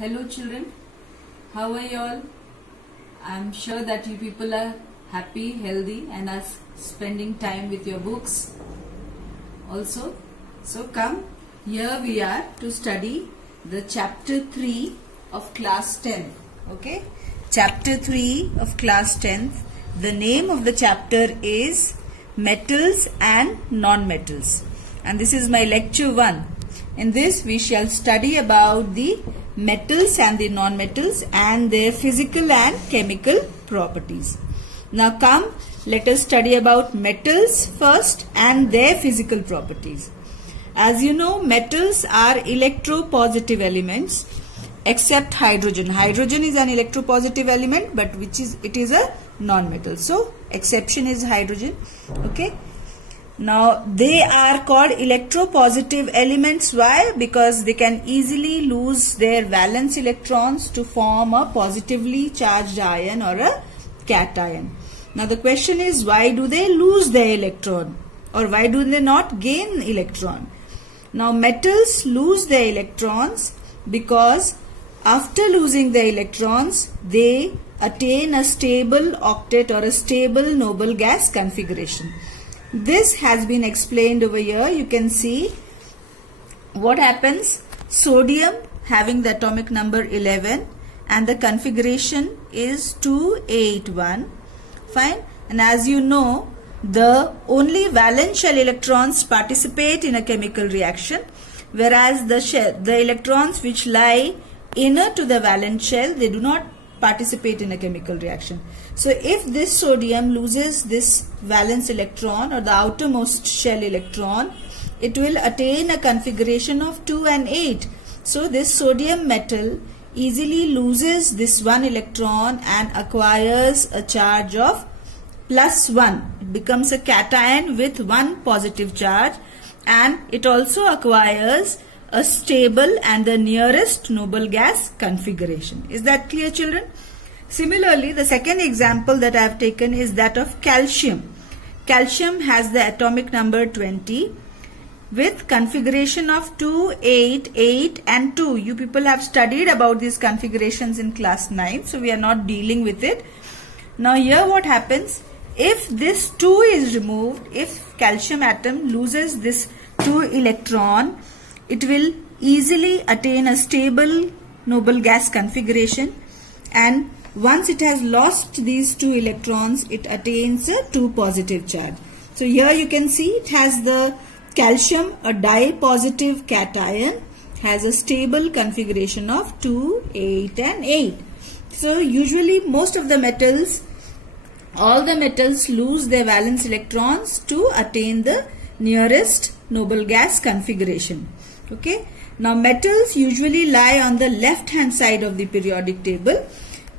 Hello children, how are you all? I'm sure that you people are happy, healthy and are spending time with your books also. So come, here we are to study the chapter 3 of class 10. Okay, chapter 3 of class 10. The name of the chapter is Metals and Non-Metals, and this is my lecture 1. In this we shall study about the metals and the non-metals and their physical and chemical properties. Now come, let us study about metals first and their physical properties. As you know, metals are electropositive elements except hydrogen. Hydrogen is an electropositive element, but it is a non-metal. So exception is hydrogen. Okay. Now they are called electropositive elements. Why? Because they can easily lose their valence electrons to form a positively charged ion or a cation. Now the question is, why do they lose their electron, or why do they not gain electron? Now metals lose their electrons because after losing their electrons they attain a stable octet or a stable noble gas configuration. This has been explained over here. You can see what happens. Sodium having the atomic number 11 and the configuration is 281. Fine. And as you know, the only valence shell electrons participate in a chemical reaction, whereas the electrons which lie inner to the valence shell, they do not participate in a chemical reaction. So if this sodium loses this valence electron or the outermost shell electron, it will attain a configuration of 2 and 8. So this sodium metal easily loses this one electron and acquires a charge of +1. It becomes a cation with one positive charge, and it also acquires a stable and the nearest noble gas configuration. Is that clear, children? Similarly, the second example that I have taken is that of calcium. Calcium has the atomic number 20 with configuration of 2, 8, 8 and 2. You people have studied about these configurations in class 9, so we are not dealing with it. Now here what happens, if this 2 is removed, if calcium atom loses this 2 electron, it will easily attain a stable noble gas configuration, and once it has lost these 2 electrons, it attains a 2 positive charge. So here you can see it has the calcium, a di-positive cation, has a stable configuration of 2, 8 and 8. So usually most of the metals, all the metals lose their valence electrons to attain the nearest noble gas configuration. Okay. Now metals usually lie on the left hand side of the periodic table.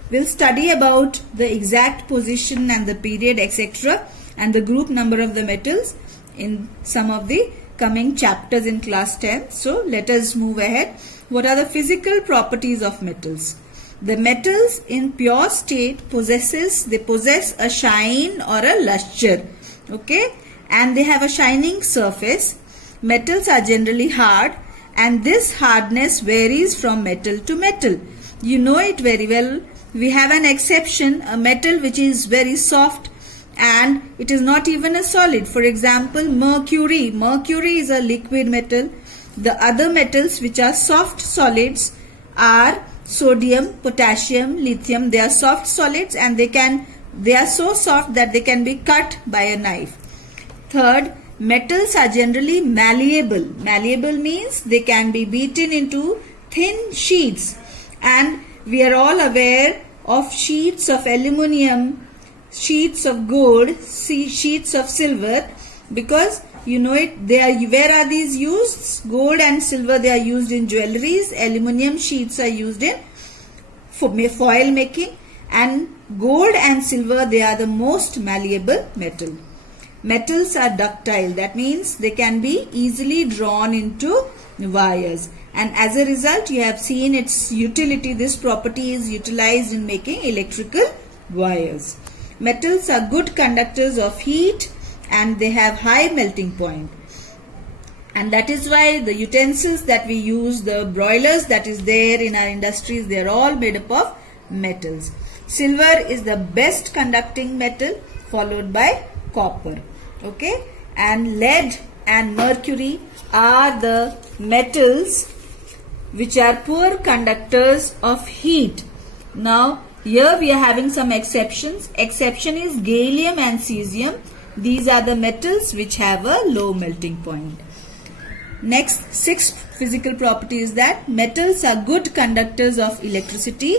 We'll study about the exact position and the period, etc., and the group number of the metals in some of the coming chapters in class 10. So let us move ahead. What are the physical properties of metals? The metals in pure state possess a shine or a luster. Okay, and they have a shining surface. Metals are generally hard, and this hardness varies from metal to metal. You know it very well. We have an exception, a metal which is very soft and it is not even a solid. For example, mercury. Mercury is a liquid metal. The other metals which are soft solids are sodium, potassium, lithium. They are soft solids and they are so soft that they can be cut by a knife. Third, metals are generally malleable. Malleable means they can be beaten into thin sheets, and we are all aware of sheets of aluminium, sheets of gold, sheets of silver, because you know it. Where are these used? Gold and silver, they are used in jewelries. Aluminium sheets are used in foil making, and gold and silver, they are the most malleable metal. Metals are ductile. That means they can be easily drawn into wires, and as a result you have seen its utility. This property is utilized in making electrical wires. Metals are good conductors of heat and they have high melting point. And that is why the utensils that we use, the broilers that is there in our industries, they are all made up of metals. Silver is the best conducting metal, followed by copper. Okay, and lead and mercury are the metals which are poor conductors of heat. Now here we are having some exceptions. Exception is gallium and cesium. These are the metals which have a low melting point. Next, sixth physical property is that metals are good conductors of electricity,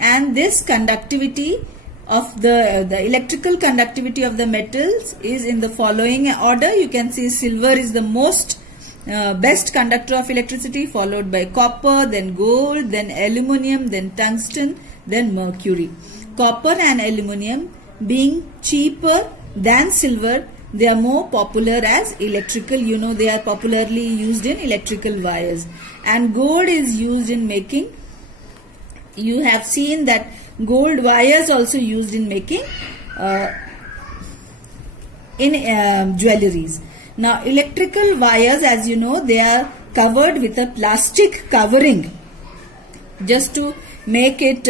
and this conductivity of the electrical conductivity of the metals is in the following order. You can see silver is the most best conductor of electricity, followed by copper, then gold, then aluminium, then tungsten, then mercury. Copper and aluminium being cheaper than silver, they are more popular as electrical. You know, they are popularly used in electrical wires. And gold is used in making, you have seen that gold wires also used in making jewelries. Now electrical wires, as you know, they are covered with a plastic covering just to make it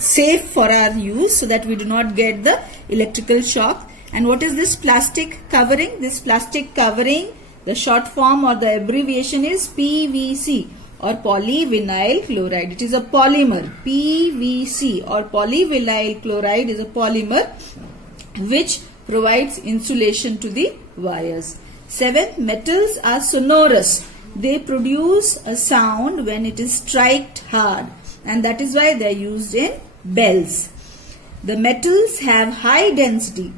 safe for our use, so that we do not get the electrical shock. And what is this plastic covering? This plastic covering, the short form or the abbreviation is PVC, or polyvinyl chloride. It is a polymer. PVC or polyvinyl chloride is a polymer which provides insulation to the wires. Seventh, metals are sonorous. They produce a sound when it is struck hard, and that is why they are used in bells. The metals have high density.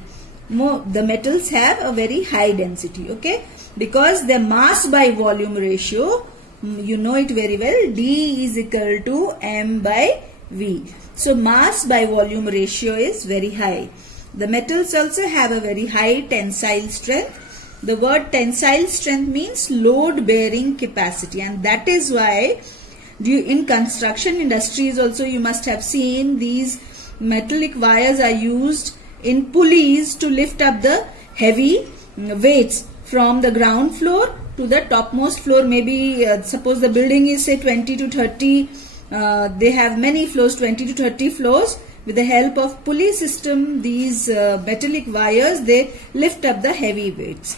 The metals have a very high density, okay, because their mass by volume ratio, you know it very well, D is equal to M by V. So mass by volume ratio is very high. The metals also have a very high tensile strength. The word tensile strength means load bearing capacity, and that is why in construction industries also you must have seen these metallic wires are used in pulleys to lift up the heavy weights from the ground floor to the topmost floor. Maybe suppose the building is say 20 to 30, they have many floors, 20 to 30 floors. With the help of pulley system, these metallic wires, they lift up the heavy weights.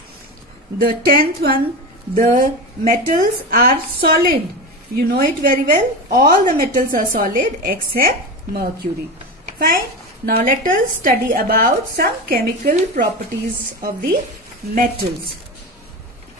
The 10th one, the metals are solid. You know it very well. All the metals are solid except mercury. Fine. Now let us study about some chemical properties of the metals.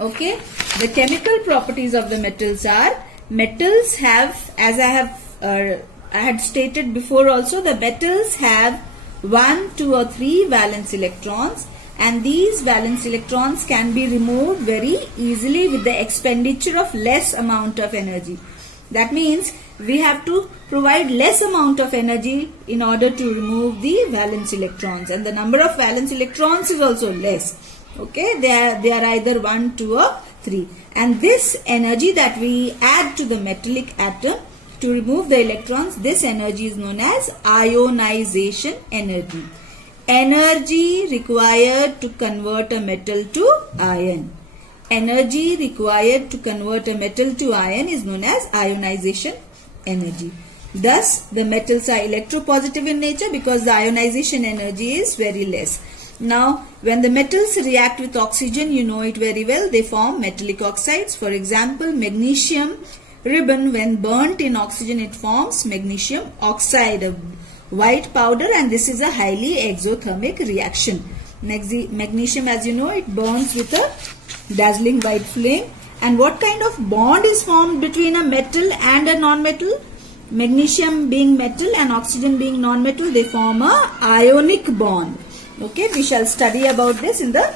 Okay. The chemical properties of the metals are, metals have, as I had stated before also, the metals have 1, 2 or 3 valence electrons, and these valence electrons can be removed very easily with the expenditure of less amount of energy. That means we have to provide less amount of energy in order to remove the valence electrons, and the number of valence electrons is also less. Okay, they are either 1, 2 or 3, and this energy that we add to the metallic atom to remove the electrons, this energy is known as ionization energy. Energy required to convert a metal to iron. Energy required to convert a metal to iron is known as ionization energy. Thus, the metals are electropositive in nature because the ionization energy is very less. Now, when the metals react with oxygen, you know it very well, they form metallic oxides. For example, magnesium ribbon, when burnt in oxygen, it forms magnesium oxide, a white powder, and this is a highly exothermic reaction. Magnesium, as you know, it burns with a dazzling white flame. And what kind of bond is formed between a metal and a non-metal? Magnesium being metal and oxygen being non-metal, they form a ionic bond. Okay, we shall study about this in the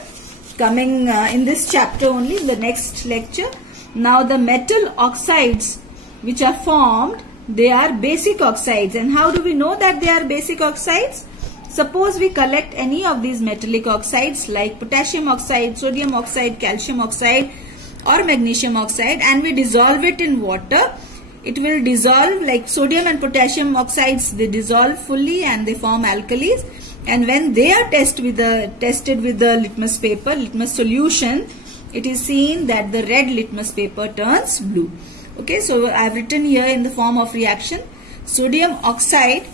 coming, in this chapter only, in the next lecture. Now the metal oxides which are formed, they are basic oxides. And how do we know that they are basic oxides? Suppose we collect any of these metallic oxides like potassium oxide, sodium oxide, calcium oxide or magnesium oxide, and we dissolve it in water. It will dissolve, like sodium and potassium oxides, they dissolve fully and they form alkalis. And when they are tested with the litmus paper, litmus solution, it is seen that the red litmus paper turns blue. Okay, so I have written here in the form of reaction. Sodium oxide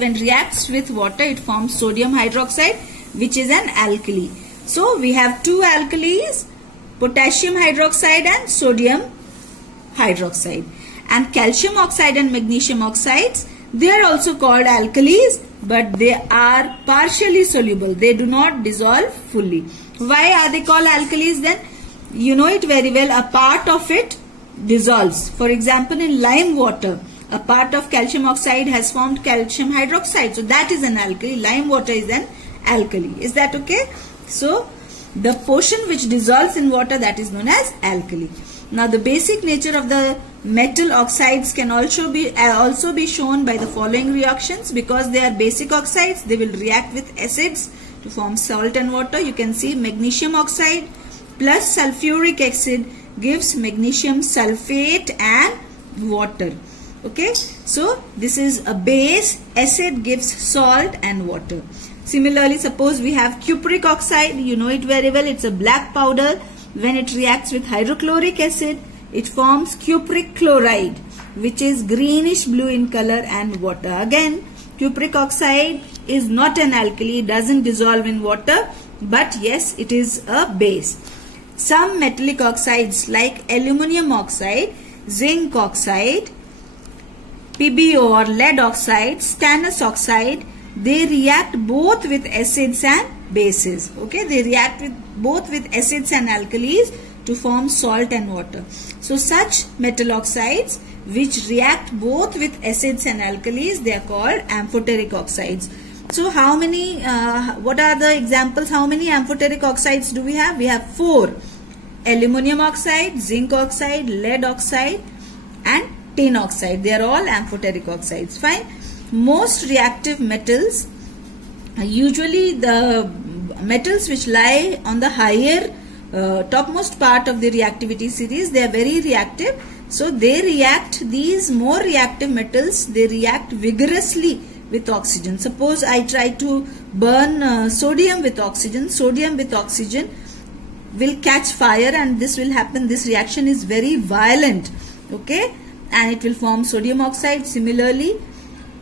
when reacts with water, it forms sodium hydroxide, which is an alkali. So we have two alkalis, potassium hydroxide and sodium hydroxide. And calcium oxide and magnesium oxides, they are also called alkalis, but they are partially soluble. They do not dissolve fully. Why are they called alkalis then? You know it very well, a part of it dissolves. For example, in lime water, a part of calcium oxide has formed calcium hydroxide. So that is an alkali. Lime water is an alkali. Is that okay? So the portion which dissolves in water, that is known as alkali. Now the basic nature of the metal oxides can also be shown by the following reactions. Because they are basic oxides, they will react with acids to form salt and water. You can see magnesium oxide plus sulfuric acid gives magnesium sulfate and water. Okay, so this is a base, acid gives salt and water. Similarly, suppose we have cupric oxide, you know it very well, it's a black powder. When it reacts with hydrochloric acid, it forms cupric chloride, which is greenish blue in color, and water. Again, cupric oxide is not an alkali, doesn't dissolve in water, but yes, it is a base. Some metallic oxides like aluminum oxide, zinc oxide, PbO or lead oxide, stannous oxide, they react both with acids and bases. Okay, they react with both with acids and alkalis to form salt and water. So such metal oxides which react both with acids and alkalis, they are called amphoteric oxides. So how many, what are the examples? How many amphoteric oxides do we have? We have 4. Aluminum oxide, zinc oxide, lead oxide and tin oxide. They are all amphoteric oxides. Fine. Most reactive metals, usually the metals which lie on the higher topmost part of the reactivity series, they are very reactive. So they react, these more reactive metals, they react vigorously with oxygen. Suppose I try to burn sodium with oxygen. Sodium with oxygen will catch fire, and this will happen. This reaction is very violent. Okay, and it will form sodium oxide. Similarly,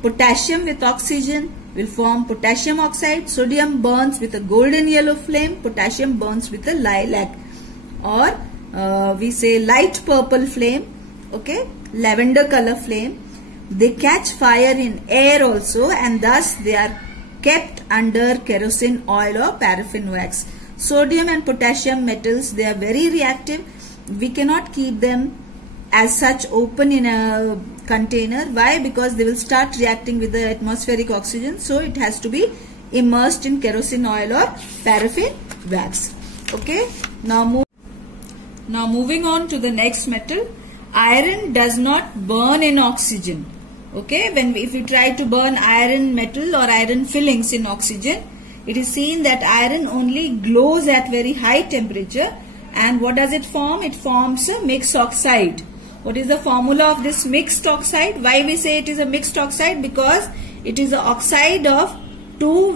potassium with oxygen will form potassium oxide. Sodium burns with a golden yellow flame. Potassium burns with a lilac, or we say light purple flame. Okay, lavender color flame. They catch fire in air also, and thus they are kept under kerosene oil or paraffin wax. Sodium and potassium metals, they are very reactive. We cannot keep them as such open in a container. Why? Because they will start reacting with the atmospheric oxygen. So it has to be immersed in kerosene oil or paraffin wax. Okay. Now moving on to the next metal. Iron does not burn in oxygen. Okay. If you try to burn iron metal or iron fillings in oxygen, it is seen that iron only glows at very high temperature. And what does it form? It forms a mixed oxide. What is the formula of this mixed oxide? Why we say it is a mixed oxide? Because it is an oxide of two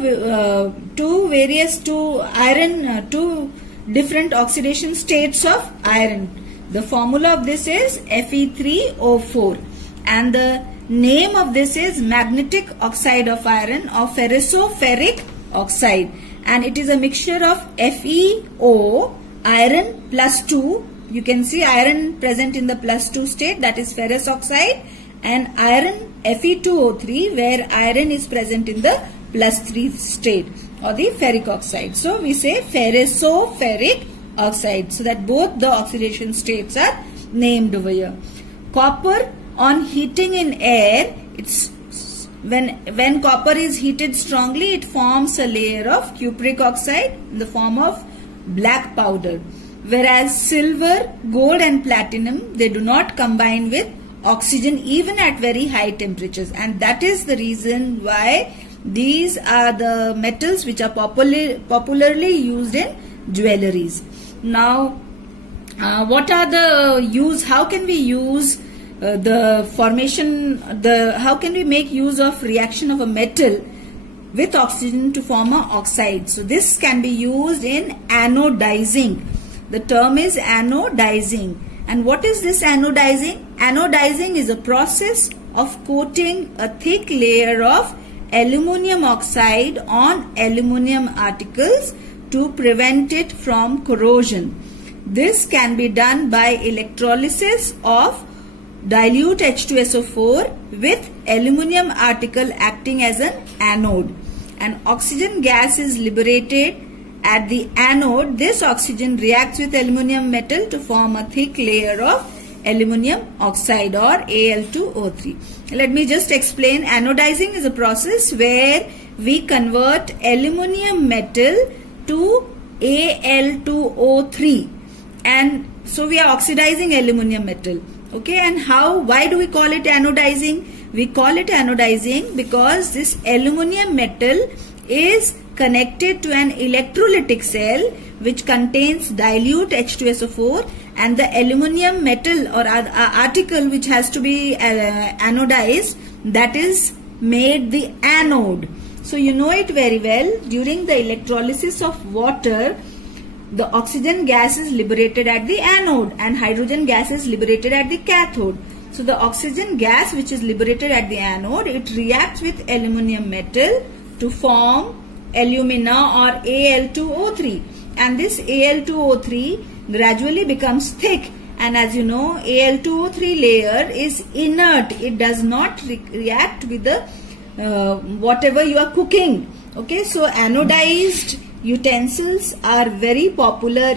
different oxidation states of iron. The formula of this is Fe3O4, and the name of this is magnetic oxide of iron or ferroferric oxide, and it is a mixture of FeO, iron plus 2. You can see iron present in the plus 2 state, that is ferrous oxide, and iron Fe2O3, where iron is present in the plus 3 state, or the ferric oxide. So we say ferroferric oxide, so that both the oxidation states are named over here. Copper, on heating in air, it's when copper is heated strongly, it forms a layer of cupric oxide in the form of black powder. Whereas silver, gold and platinum, they do not combine with oxygen even at very high temperatures, and that is the reason why these are the metals which are popularly used in jewelries. Now, what are the use? How can we use how can we make use of reaction of a metal with oxygen to form an oxide. So this can be used in anodizing. The term is anodizing. And what is this anodizing? Anodizing is a process of coating a thick layer of aluminum oxide on aluminum articles to prevent it from corrosion. This can be done by electrolysis of dilute H2SO4 with aluminum article acting as an anode. And oxygen gas is liberated at the anode. This oxygen reacts with aluminum metal to form a thick layer of aluminum oxide or Al2O3. Let me just explain. Anodizing is a process where we convert aluminum metal to Al2O3, and so we are oxidizing aluminum metal. Okay, and why do we call it anodizing? We call it anodizing because this aluminum metal is connected to an electrolytic cell which contains dilute H2SO4, and the aluminum metal or article which has to be anodized, that is made the anode. So you know it very well. During the electrolysis of water, the oxygen gas is liberated at the anode and hydrogen gas is liberated at the cathode. So the oxygen gas which is liberated at the anode, it reacts with aluminum metal to form alumina or Al2O3, and this Al2O3 gradually becomes thick, and as you know, Al2O3 layer is inert. It does not react with the whatever you are cooking. Okay, so anodized utensils are very popular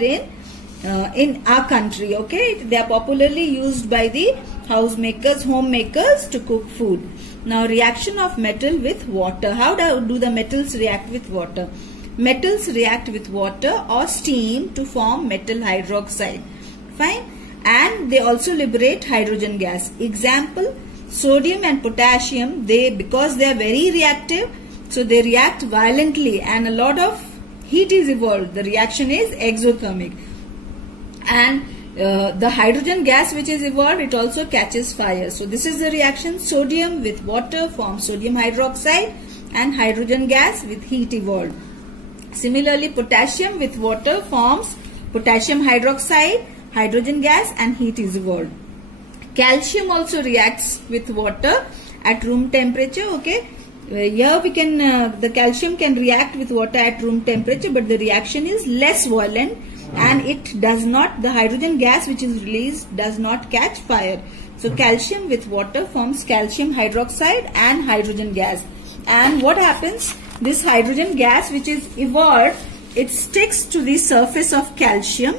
in our country. Okay, they are popularly used by the homemakers to cook food. Now, reaction of metal with water. How do the metals react with water? Metals react with water or steam to form metal hydroxide. Fine. And they also liberate hydrogen gas. Example, sodium and potassium, because they are very reactive, so they react violently and a lot of heat is evolved. The reaction is exothermic. And the hydrogen gas which is evolved, it also catches fire. So this is the reaction. Sodium with water forms sodium hydroxide and hydrogen gas with heat evolved. Similarly, potassium with water forms potassium hydroxide, hydrogen gas, and heat is evolved. Calcium also reacts with water at room temperature. Okay, here we can the calcium can react with water at room temperature, but the reaction is less violent and it does not, the hydrogen gas which is released does not catch fire. So calcium with water forms calcium hydroxide and hydrogen gas. And what happens? This hydrogen gas which is evolved, it sticks to the surface of calcium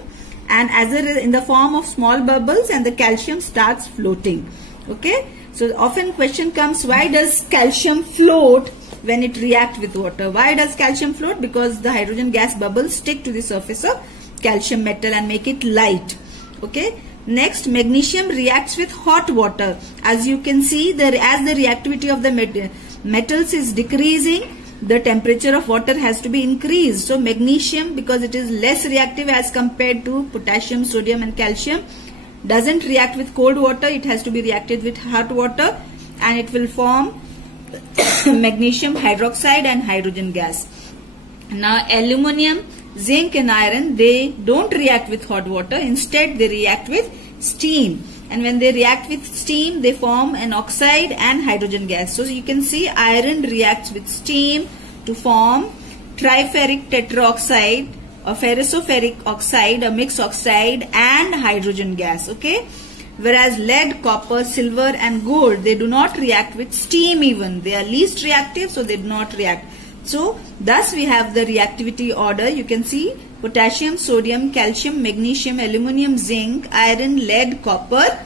and in the form of small bubbles, and the calcium starts floating. Okay, so often question comes, why does calcium float when it reacts with water? Why does calcium float? Because the hydrogen gas bubbles stick to the surface of calcium metal and make it light. Okay, next, magnesium reacts with hot water. As you can see, as the reactivity of the metals is decreasing, the temperature of water has to be increased. So magnesium, because it is less reactive as compared to potassium, sodium and calcium, doesn't react with cold water. It has to be reacted with hot water and it will form magnesium hydroxide and hydrogen gas. Now aluminium, zinc and iron, they don't react with hot water. Instead they react with steam. And when they react with steam, they form an oxide and hydrogen gas. So you can see iron reacts with steam to form triferric tetraoxide or ferroferric oxide, a mixed oxide and hydrogen gas. Okay. Whereas lead, copper, silver and gold, they do not react with steam even. They are least reactive, so they do not react. So thus we have the reactivity order. You can see potassium, sodium, calcium, magnesium, aluminium, zinc, iron, lead, copper,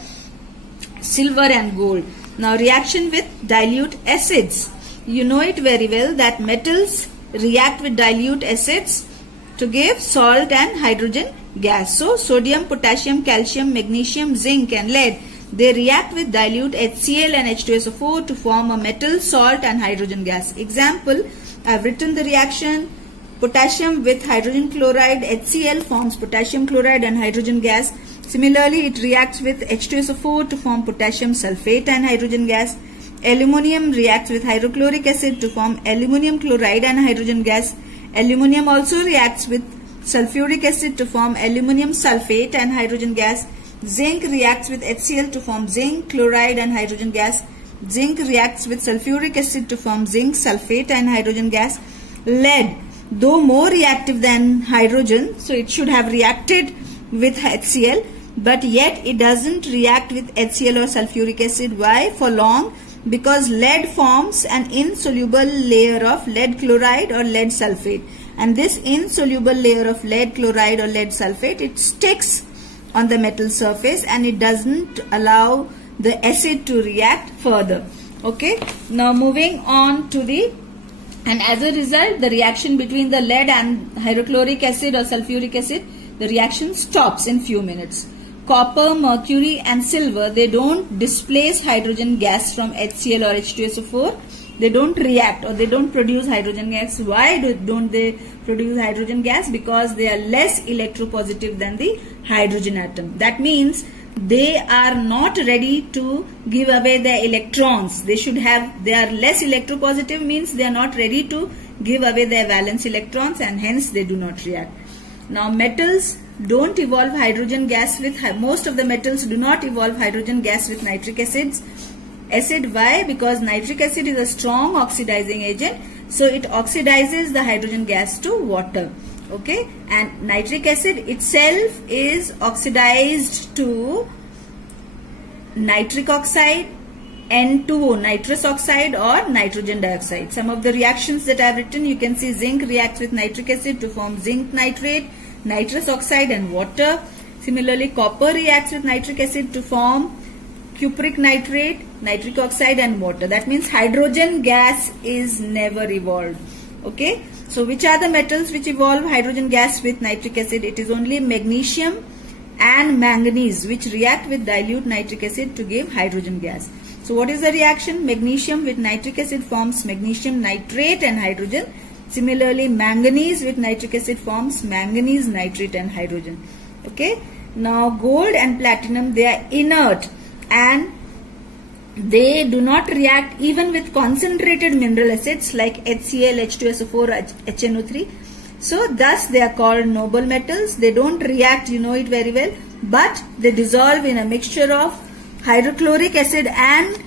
silver and gold. Now reaction with dilute acids. You know it very well that metals react with dilute acids to give salt and hydrogen gas. So sodium, potassium, calcium, magnesium, zinc and lead, they react with dilute HCl and H2SO4 to form a metal, salt and hydrogen gas. Example, I have written the reaction. Potassium with hydrogen chloride, HCl forms potassium chloride and hydrogen gas. Similarly, it reacts with H2SO4 to form potassium sulfate and hydrogen gas. Aluminium reacts with hydrochloric acid to form aluminium chloride and hydrogen gas. Aluminium also reacts with sulfuric acid to form aluminium sulfate and hydrogen gas. Zinc reacts with HCl to form zinc chloride and hydrogen gas. Zinc reacts with sulfuric acid to form zinc sulfate and hydrogen gas. Lead, though more reactive than hydrogen, so it should have reacted with HCl, but yet it doesn't react with HCl or sulfuric acid. Why? For long. Because lead forms an insoluble layer of lead chloride or lead sulfate, and this insoluble layer of lead chloride or lead sulfate, it sticks on the metal surface and it doesn't allow the acid to react further. Okay, now moving on to and as a result, the reaction between the lead and hydrochloric acid or sulfuric acid, the reaction stops in few minutes. Copper, mercury and silver, they don't displace hydrogen gas from HCl or H2SO4. They don't react or they don't produce hydrogen gas. Why don't they produce hydrogen gas? Because they are less electropositive than the hydrogen atom. That means they are not ready to give away their electrons. They are less electropositive, means they are not ready to give away their valence electrons, and hence they do not react. Now metals don't evolve hydrogen gas with, most of the metals do not evolve hydrogen gas with nitric acid. Why? Because nitric acid is a strong oxidizing agent, so it oxidizes the hydrogen gas to water. Okay, and nitric acid itself is oxidized to nitric oxide, N2O, nitrous oxide, or nitrogen dioxide. Some of the reactions that I have written, you can see zinc reacts with nitric acid to form zinc nitrate, nitrous oxide and water. Similarly, copper reacts with nitric acid to form cupric nitrate, nitric oxide and water. That means hydrogen gas is never evolved. Okay, so which are the metals which evolve hydrogen gas with nitric acid? It is only magnesium and manganese which react with dilute nitric acid to give hydrogen gas. So what is the reaction? Magnesium with nitric acid forms magnesium nitrate and hydrogen. Similarly, manganese with nitric acid forms manganese nitrate and hydrogen. Okay, now gold and platinum, they are inert and they do not react even with concentrated mineral acids like HCl, H2SO4, HNO3. So thus they are called noble metals. They don't react, you know it very well, but they dissolve in a mixture of hydrochloric acid and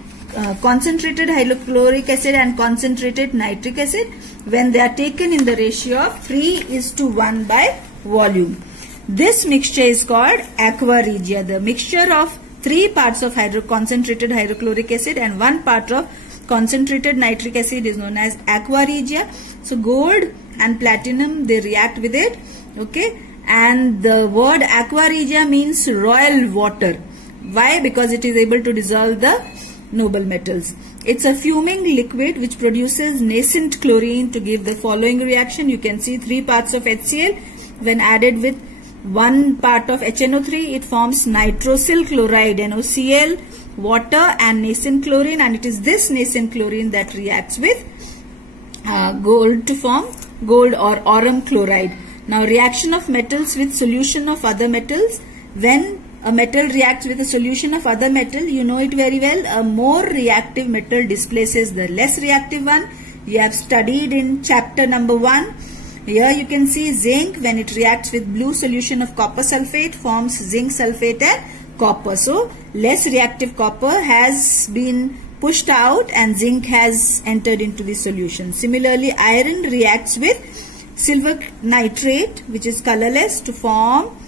concentrated hydrochloric acid and concentrated nitric acid when they are taken in the ratio of 3:1 by volume. This mixture is called aqua regia. The mixture of 3 parts of concentrated hydrochloric acid and 1 part of concentrated nitric acid is known as aqua regia. So gold and platinum, they react with it. Okay, and the word aqua regia means royal water. Why? Because it is able to dissolve the noble metals. It's a fuming liquid which produces nascent chlorine to give the following reaction. You can see 3 parts of HCl. When added with 1 part of HNO3, it forms nitrosyl chloride, NOCl, water and nascent chlorine, and it is this nascent chlorine that reacts with gold to form gold or aurum chloride. Now reaction of metals with solution of other metals. When a metal reacts with a solution of other metal, you know it very well, a more reactive metal displaces the less reactive one. You have studied in chapter number 1. Here you can see zinc, when it reacts with blue solution of copper sulfate, forms zinc sulfate and copper. So less reactive copper has been pushed out and zinc has entered into the solution. Similarly, iron reacts with silver nitrate, which is colorless, to form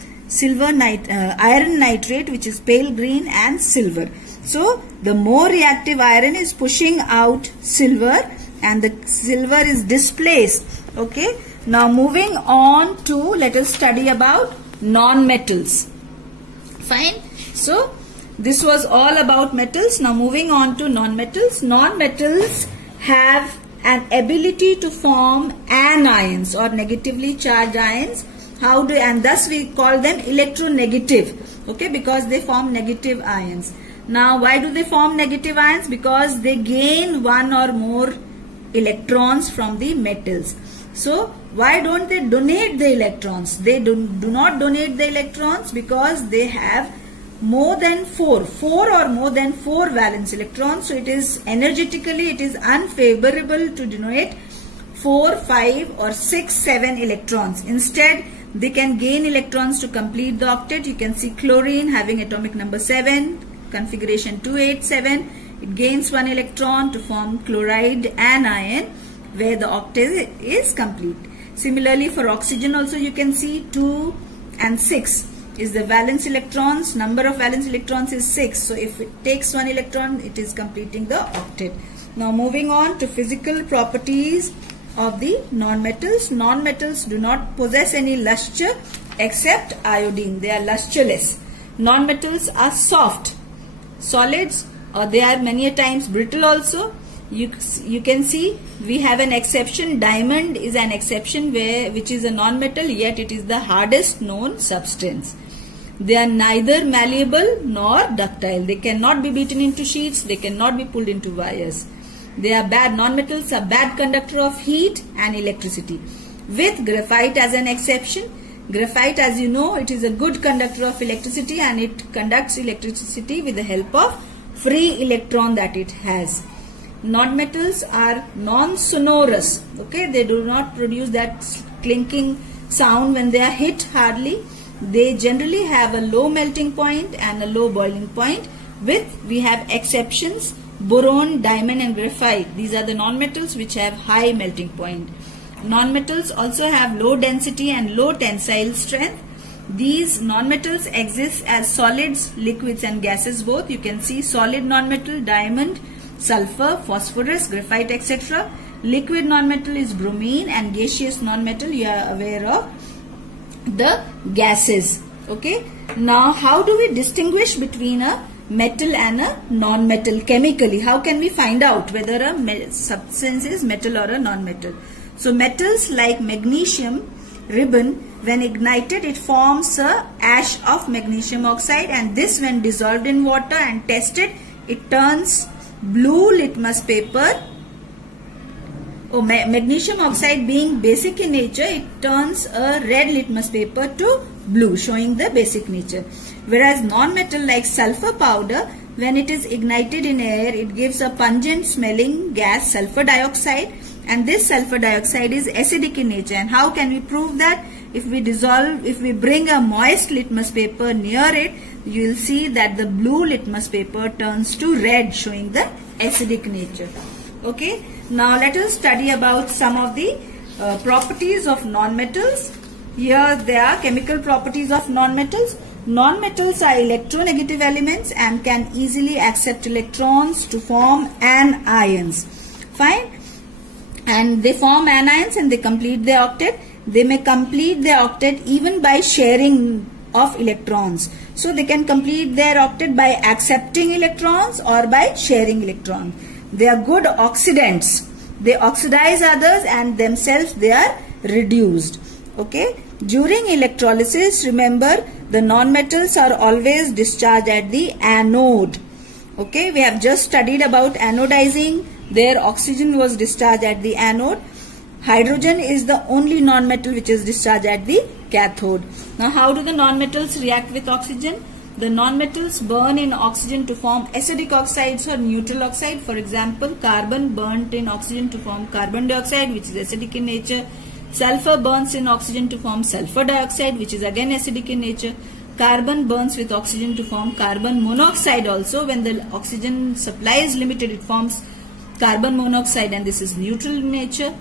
iron nitrate, which is pale green, and silver. So the more reactive iron is pushing out silver and the silver is displaced. Okay, now moving on to, let us study about non-metals. Fine. So this was all about metals. Now moving on to non-metals. Non-metals have an ability to form anions or negatively charged ions. And thus we call them electronegative. Okay, because they form negative ions. Now why do they form negative ions? Because they gain 1 or more electrons from the metals. So why don't they donate the electrons? They do not donate the electrons because they have more than 4 or more than 4 valence electrons. So it is energetically, it is unfavorable to denote 4, 5 or 6, 7 electrons. Instead, they can gain electrons to complete the octet. You can see chlorine having atomic number 7, configuration 287. It gains 1 electron to form chloride anion, where the octet is complete. Similarly, for oxygen also you can see 2 and 6 is the valence electrons. Number of valence electrons is 6. So if it takes 1 electron, it is completing the octet. Now moving on to physical properties of the non-metals. Non-metals do not possess any luster except iodine. They are lusterless. Non-metals are soft, solids, or they are many a times brittle also. You can see we have an exception. Diamond is an exception which is a non-metal, yet it is the hardest known substance. They are neither malleable nor ductile. They cannot be beaten into sheets. They cannot be pulled into wires. They are bad. Non-metals are bad conductor of heat and electricity, with graphite as an exception. Graphite, as you know, it is a good conductor of electricity, and it conducts electricity with the help of free electron that it has. Non-metals are non-sonorous. Okay, they do not produce that clinking sound when they are hit hardly. They generally have a low melting point and a low boiling point. We have exceptions: boron, diamond and graphite. These are the non-metals which have high melting point. Non-metals also have low density and low tensile strength. These non-metals exist as solids, liquids and gases both. You can see solid non-metal, diamond, sulfur, phosphorus, graphite, etc. Liquid non-metal is bromine, and gaseous non-metal, you are aware of the gases. Okay. Now how do we distinguish between a metal and a non-metal chemically? How can we find out whether a substance is metal or a non-metal? So metals like magnesium ribbon, when ignited, it forms a ash of magnesium oxide, and this, when dissolved in water and tested, it turns blue litmus paper. Magnesium oxide being basic in nature, it turns a red litmus paper to blue, showing the basic nature. Whereas non-metal like sulfur powder, when it is ignited in air, it gives a pungent smelling gas, sulfur dioxide, and this sulfur dioxide is acidic in nature. And how can we prove that? If we bring a moist litmus paper near it, you will see that the blue litmus paper turns to red, showing the acidic nature. Okay. Now let us study about some of the properties of non-metals. Here they are chemical properties of non-metals. Non-metals are electronegative elements and can easily accept electrons to form anions. Fine. And they form anions and they complete their octet. They may complete their octet even by sharing of electrons. So they can complete their octet by accepting electrons or by sharing electrons. They are good oxidants. They oxidize others and themselves they are reduced. Okay. During electrolysis, remember, the non-metals are always discharged at the anode. Okay. We have just studied about anodizing. There oxygen was discharged at the anode. Hydrogen is the only non-metal which is discharged at the cathode. Now how do the non-metals react with oxygen? The non-metals burn in oxygen to form acidic oxides or neutral oxide. For example, carbon burnt in oxygen to form carbon dioxide, which is acidic in nature. Sulfur burns in oxygen to form sulfur dioxide, which is again acidic in nature. Carbon burns with oxygen to form carbon monoxide also. When the oxygen supply is limited, it forms carbon monoxide, and this is neutral in nature.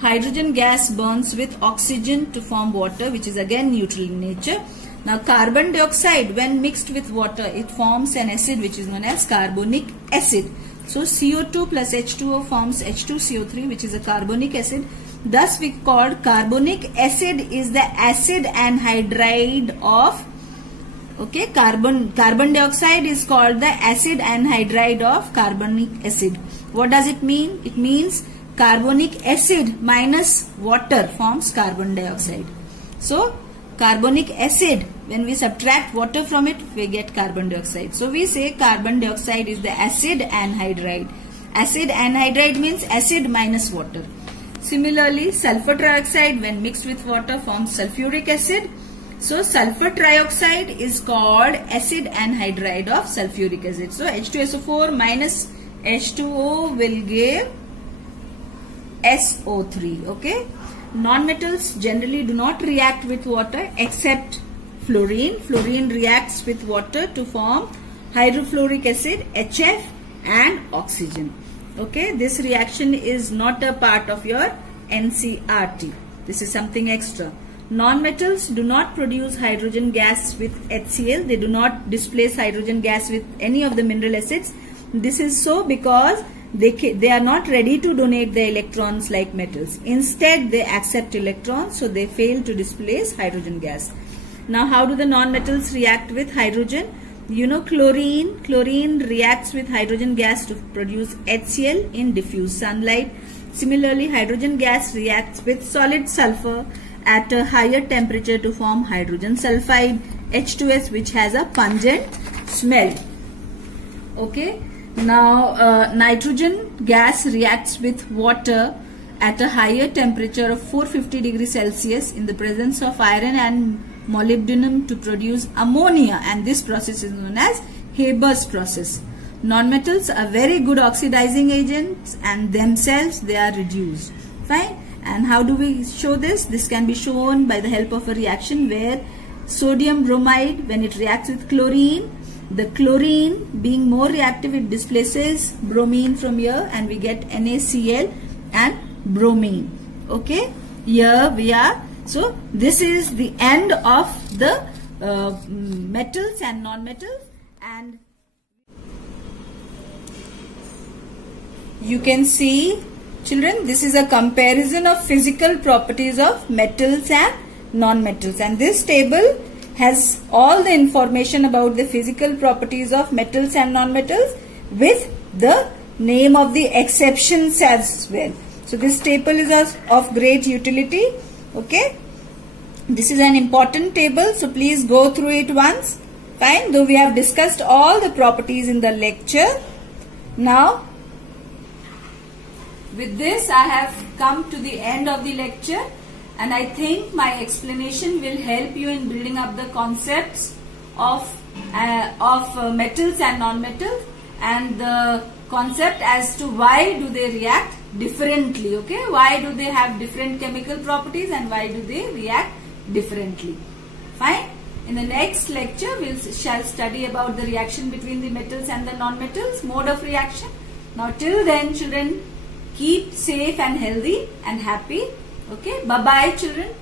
Hydrogen gas burns with oxygen to form water, which is again neutral in nature. Now carbon dioxide, when mixed with water, it forms an acid which is known as carbonic acid. So CO2 plus H2O forms H2CO3, which is a carbonic acid. Thus we called carbonic acid is the acid anhydride of, okay, carbon dioxide is called the acid anhydride of carbonic acid. What does it mean? It means carbonic acid minus water forms carbon dioxide. So carbonic acid, when we subtract water from it, we get carbon dioxide. So we say carbon dioxide is the acid anhydride. Acid anhydride means acid minus water. Similarly, sulfur trioxide when mixed with water forms sulfuric acid. So sulfur trioxide is called acid anhydride of sulfuric acid. So H2SO4 minus H2O will give SO3. Okay. Non-metals generally do not react with water except fluorine. Fluorine reacts with water to form hydrofluoric acid, HF, and oxygen. Okay, this reaction is not a part of your NCERT. This is something extra. Non-metals do not produce hydrogen gas with HCl. They do not displace hydrogen gas with any of the mineral acids. This is so because they are not ready to donate the electrons like metals. Instead, they accept electrons, so they fail to displace hydrogen gas. Now, how do the non-metals react with hydrogen? You know, chlorine reacts with hydrogen gas to produce HCl in diffuse sunlight. Similarly, hydrogen gas reacts with solid sulfur at a higher temperature to form hydrogen sulfide, H2S, which has a pungent smell. Okay. Now, nitrogen gas reacts with water at a higher temperature of 450 degrees Celsius in the presence of iron and molybdenum to produce ammonia, and this process is known as Haber's process. Non-metals are very good oxidizing agents and themselves they are reduced. Fine. And how do we show this? This can be shown by the help of a reaction where sodium bromide, when it reacts with chlorine, the chlorine being more reactive, it displaces bromine from here and we get NaCl and bromine. Okay. Here we are. So this is the end of the metals and non-metals, and you can see, children, this is a comparison of physical properties of metals and non-metals, and this table has all the information about the physical properties of metals and non-metals with the name of the exceptions as well. So this table is of great utility. Okay, this is an important table, so please go through it once. Fine, though we have discussed all the properties in the lecture. Now, with this I have come to the end of the lecture, and I think my explanation will help you in building up the concepts of metals and non-metals, and the concept as to why do they react differently. Okay, why do they have different chemical properties and why do they react differently. Fine. In the next lecture we shall study about the reaction between the metals and the non-metals, mode of reaction. Now till then, children, keep safe and healthy and happy. Okay, bye bye children.